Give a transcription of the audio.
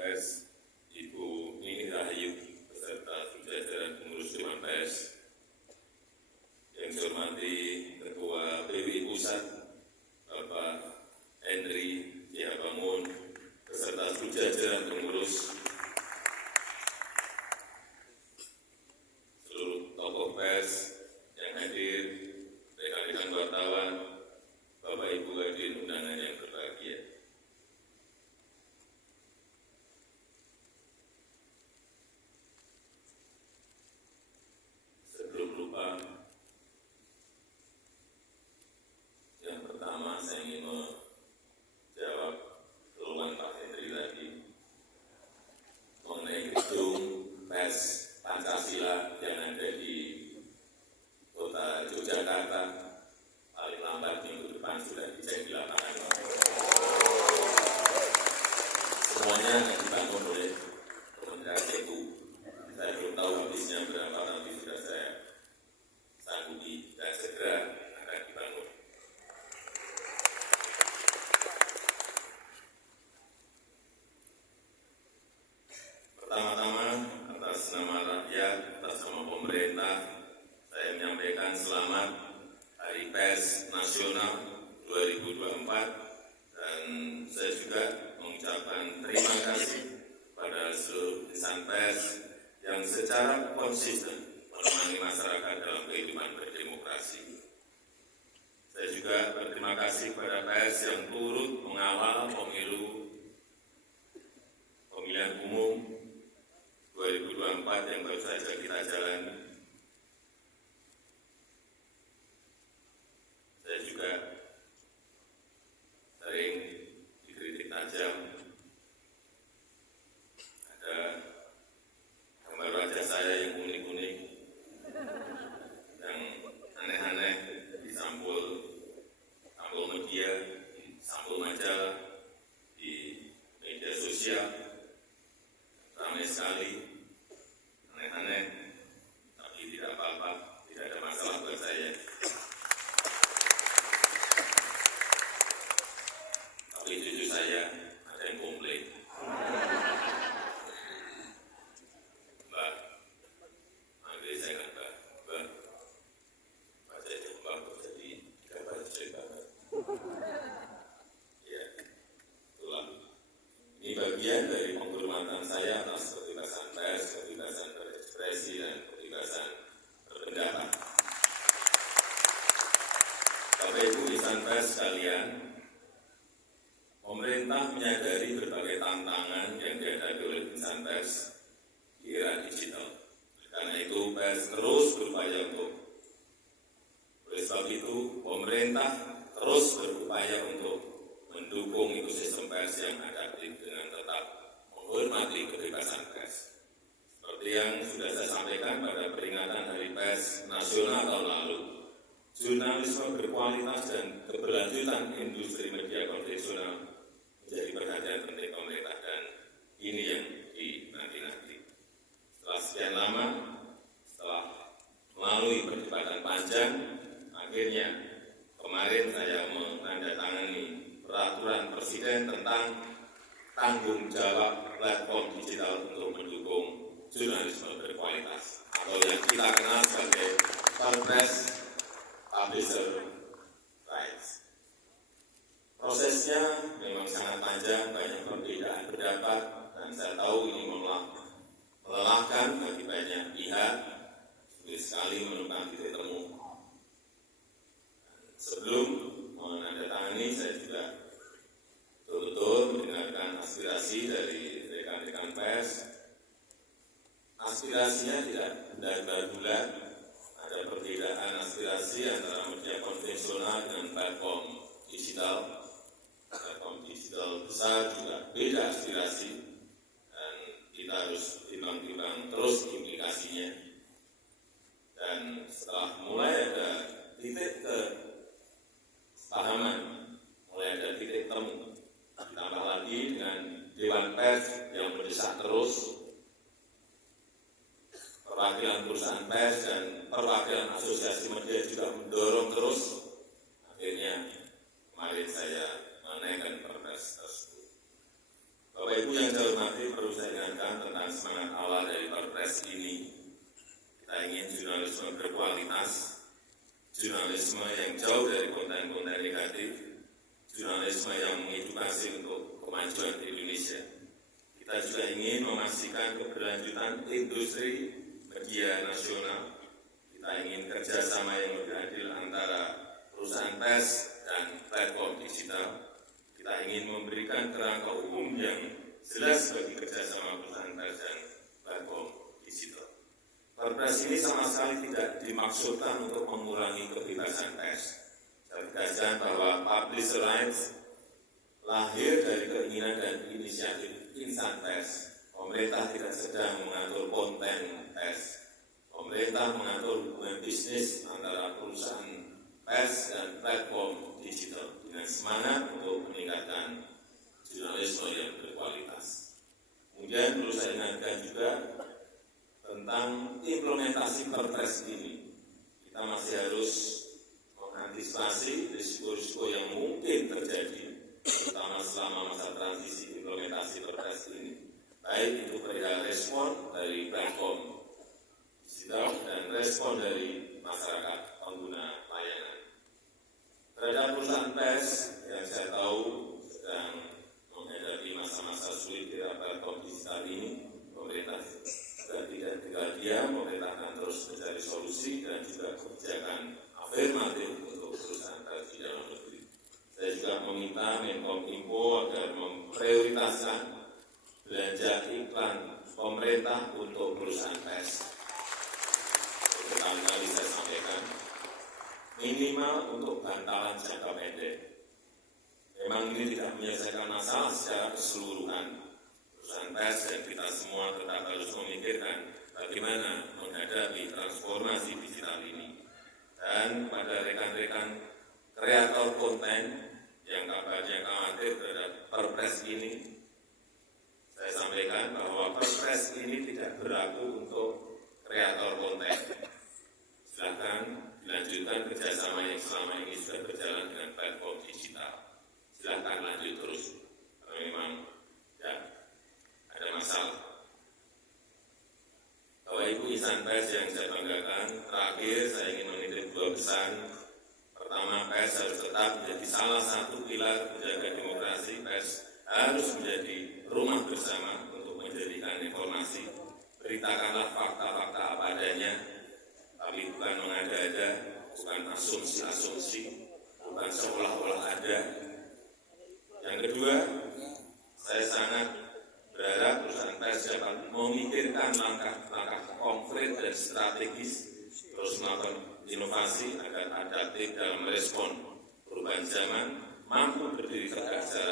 Pers, Ibu Nini Rahayu, beserta jajaran pengurus Dewan Pers, yang saya hormati Ketua PWI Pusat, Bapak Henry Cihabangun, beserta jajaran pengurus, seluruh tokoh pers yang hadir, rekan-rekan wartawan, Bapak Ibu hadirin undangan yang berbahagia. Sebelum lupa, yang pertama saya ingin menjawab keluhan Pak Henry tadi mengenai gedung pers Pancasila yang ada di Kota Yogyakarta. Paling lambat minggu depan sudah dicek di lapangan. Semuanya akan dibangun oleh Kementerian PU. Saya belum tahu habisnya berapa, tapi sudah saya sanggupi dan segera akan dibangun. Pertama-tama, atas nama rakyat, atas nama pemerintah, saya menyampaikan selamat Hari Pers Nasional 2024, dan saya juga mengucapkan terima kasih pada seluruh insan pers yang secara konsisten menemani masyarakat dalam kehidupan berdemokrasi. Saya juga berterima kasih kepada pers yang turut mengawal pemilihan umum 2024 yang baru saja kita jalani. Saya juga sering dikritik tajam. Ada gambar wajah saya yang unik-unik, yang aneh-aneh di sampul media, di sampul majalah, di media sosial. Ramai sekali, aneh-aneh, tapi tidak apa-apa, tidak ada masalah buat saya. Tapi jujur saya ada yang komplain. Mbak, nanti saya kata, Mbak, baca Mbak kok jadi gambar jelek banget. Ya, itulah. Ini bagian dari penghormatan saya atas kebebasan pers, kebebasan berekspresi, dan kebebasan berpendapat. Bapak Ibu insan pers sekalian, pemerintah menyadari berbagai tantangan yang dihadapi oleh insan pers di era digital. Karena itu, pers terus berupaya oleh sebab itu, pemerintah terus berupaya untuk mendukung ekosistem pers yang adaptif dengan tetap menghormati kebebasan pers. Seperti yang sudah saya sampaikan pada peringatan Hari Pers Nasional tahun lalu, jurnalisme berkualitas dan keberlanjutan industri media konvensional menjadi perhatian penting pemerintah, dan ini yang dinanti-nanti. Setelah sekian lama, setelah melalui perdebatan panjang, akhirnya kemarin saya menandatangani peraturan Presiden tentang tanggung jawab platform digital untuk mendukung jurnalisme berkualitas, atau yang kita kenal sebagai Perpres Publisher Rights. Prosesnya memang sangat panjang, banyak perbedaan pendapat, dan saya tahu ini melelahkan bagi banyak pihak, sulit sekali menemukan titik temu. Sebelum menandatangani, saya juga betul-betul mendengarkan aspirasi dari rekan-rekan pers. Aspirasinya tidak bulat-bulat, ada perbedaan aspirasi antara media konvensional dengan platform digital. Platform digital besar juga beda aspirasi, dan kita harus timbang-timbang terus implikasinya. Dan setelah mulai ada titik kesepahaman, mulai ada titik temu, ditambah lagi dengan Dewan Pers yang mendesak terus, perwakilan perusahaan pers dan perwakilan asosiasi media juga mendorong terus, akhirnya kemarin saya menaikkan Perpres tersebut. Bapak Ibu yang saya hormati, perlu saya ingatkan tentang semangat awal dari Perpres ini. Kita ingin jurnalisme berkualitas, jurnalisme yang jauh dari konten-konten negatif, jurnalisme yang mengedukasi untuk kemajuan Indonesia. Kita juga ingin memastikan keberlanjutan industri media nasional. Kita ingin kerjasama yang lebih adil antara perusahaan pers dan platform digital. Kita ingin memberikan kerangka umum yang jelas bagi kerjasama perusahaan pers dan platform digital. Perpres ini sama sekali tidak dimaksudkan untuk mengurangi kebebasan pers. Saya tegaskan bahwa publisher rights lahir dari keinginan dan inisiatif insan pers. Pemerintah tidak sedang mengatur konten pers. Pemerintah mengatur hubungan bisnis antara perusahaan pers dan platform digital dengan semangat untuk meningkatkan jurnalisme yang berkualitas. Kemudian perlu saya ingatkan juga tentang implementasi Perpres ini. Kita masih harus mengantisipasi risiko-risiko yang mungkin terjadi, terutama selama masa transisi implementasi Perpres ini. Baik itu perihal respon dari platform digital dan respon dari masyarakat pengguna layanan. Terhadap perusahaan pers yang saya tahu sedang menghadapi masa-masa sulit di platform digital ini, pemerintah juga tidak tinggal diam, pemerintah akan terus mencari solusi dan juga kebijakan afirmatif untuk perusahaan pers di dalam negeri. Saya juga meminta Menkominfo agar memprioritaskan belanja iklan pemerintah untuk perusahaan pers. Berkali-kali saya sampaikan, minimal untuk bantalan jangka pendek. Memang ini tidak menyelesaikan masalah secara keseluruhan. Perusahaan pers dan kita semua tetap harus memikirkan bagaimana menghadapi transformasi digital ini. Dan pada rekan-rekan kreator konten yang kabarnya khawatir terhadap Perpres ini, saya sampaikan bahwa Perpres ini tidak berlaku untuk kreator konten. Silakan dilanjutkan kerjasama yang selama ini sudah berjalan dengan platform digital. Silakan lanjut terus. Kalau memang ya ada masalah. Bapak Ibu insan pers yang saya banggakan, terakhir saya ingin menitip dua pesan. Pertama, pers harus tetap menjadi salah satu pilar menjaga demokrasi. Pers harus menjadi rumah bersama untuk menjadikan informasi. Beritakanlah fakta-fakta apa adanya, tapi bukan mengada-ada, bukan asumsi-asumsi, bukan seolah-olah ada. Yang kedua, saya sangat berharap perusahaan pers dapat memikirkan langkah-langkah konkret dan strategis, terus melakukan inovasi agar adaptif dalam respon perubahan zaman, mampu berdiri tegak secara